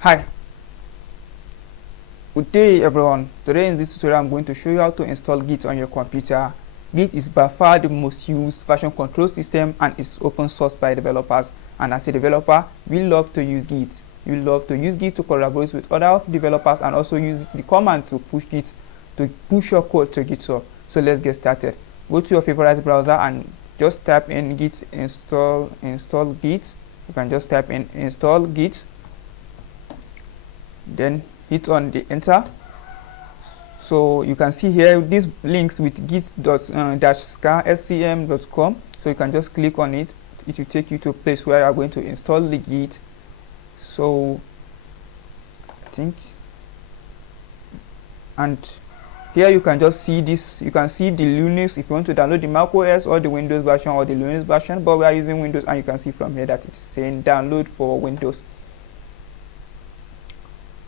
Hi, good day everyone. Today in this tutorial I'm going to show you how to install Git on your computer. Git is by far the most used version control system and is open source by developers, and as a developer we love to use Git. We love to use Git to collaborate with other developers and also use the command to push Git to push your code to GitHub. So let's get started. Go to your favorite browser and just type in git install Git. You can just type in install Git, then hit on the enter. So you can see here these links with git.scm.com. So you can just click on it. It will take you to a place where you are going to install the Git. So I think, and here you can just see this. You can see the Linux if you want to download the Mac OS or the Windows version or the Linux version, but we are using Windows, and you can see from here that it's saying download for Windows.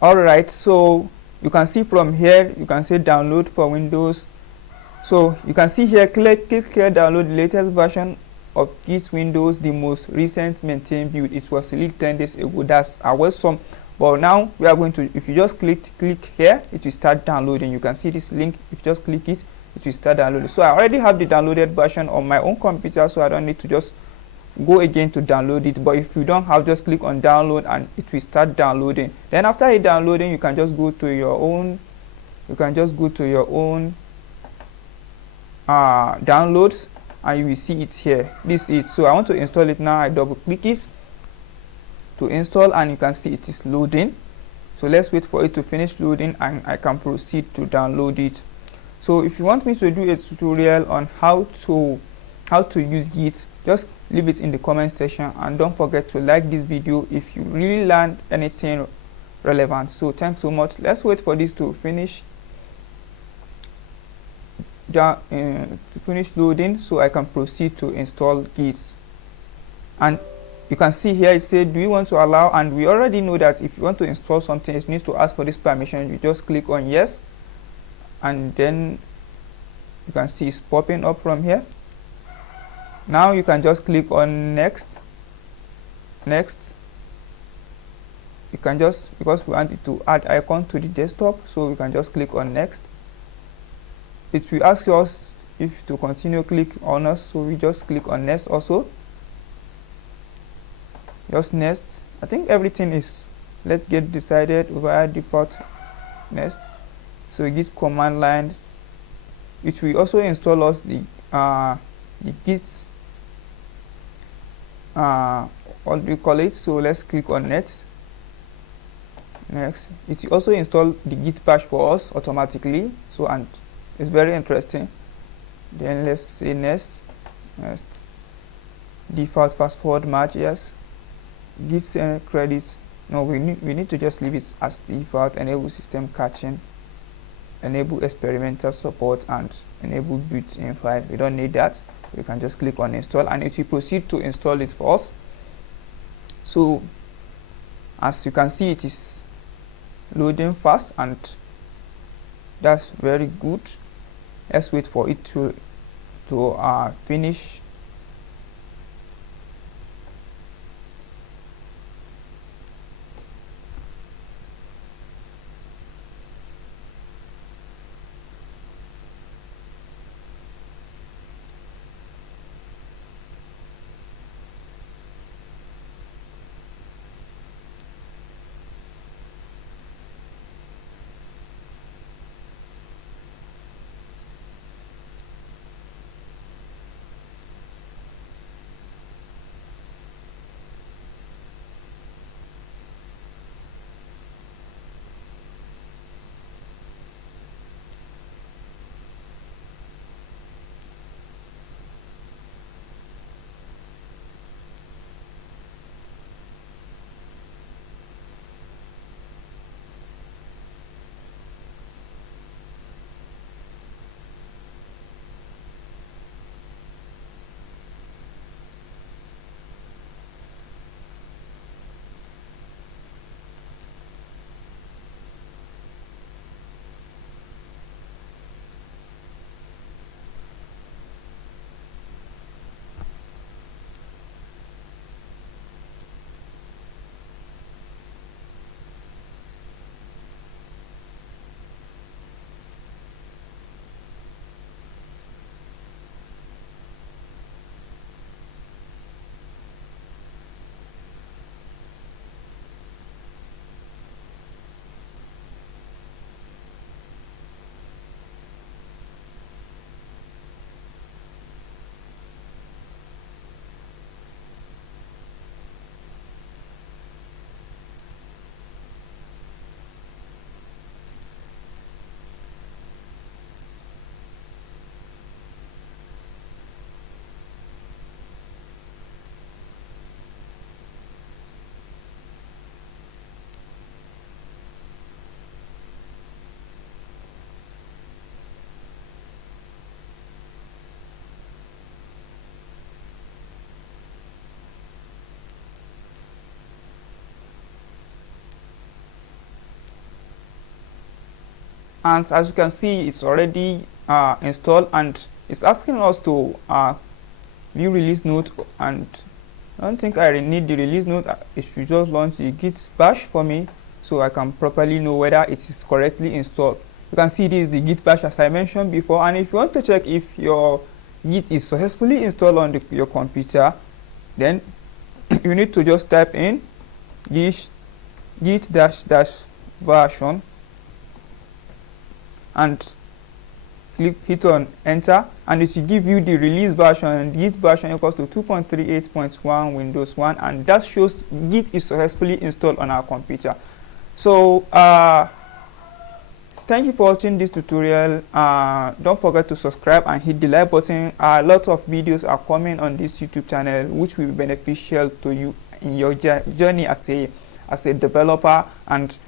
Alright, so you can see from here, you can say download for Windows. So you can see here, click here, download the latest version of Git Windows, the most recent maintained build. It was released 10 days ago. That's awesome. But now we are going to, if you just click here, it will start downloading. You can see this link. If you just click it, it will start downloading. So I already have the downloaded version on my own computer, so I don't need to just go again to download it. But if you don't have, just click on download and it will start downloading. Then after it downloading, you can just go to your own downloads, and you will see it here. This is, so I want to install it now. I double click it to install, and you can see it is loading. So let's wait for it to finish loading and I can proceed to download it. So if you want me to do a tutorial on how to use Git, just leave it in the comment section, and don't forget to like this video if you really learned anything relevant. So thanks so much. Let's wait for this to finish loading so I can proceed to install Git. And you can see here it said, do you want to allow? And we already know that if you want to install something, it needs to ask for this permission. You just click on yes, and then you can see it's popping up from here. Now you can just click on next. You can just, because we want it to add icon to the desktop, so we can just click on next. It will ask us if to continue, click on us, so we just click on next also. Just next. I think everything is, let's get decided via default next. So we get command lines, which will also install us the Git what do you call it. So let's click on next. It will also install the Git patch for us automatically, so, and it's very interesting. Then let's say next default fast forward match, yes. Git credits, no, we need to just leave it as default. Enable system caching, enable experimental support, and enable built-in file. We don't need that. We can just click on install, and it will proceed to install it for us. So as you can see, it is loading fast, and that's very good. Let's wait for it to finish. and as you can see, it's already installed, and it's asking us to view release note, and I don't think I need the release note. It should just launch the git bash for me so I can properly know whether it is correctly installed. You can see this is the git bash as I mentioned before, and if you want to check if your git is successfully installed on your computer, then you need to just type in git dash version and hit on enter, and it will give you the release version, and git version equals to 2.38.1 Windows 1, and that shows git is successfully installed on our computer. So thank you for watching this tutorial. Don't forget to subscribe and hit the like button. A lot of videos are coming on this YouTube channel which will be beneficial to you in your journey as a developer, and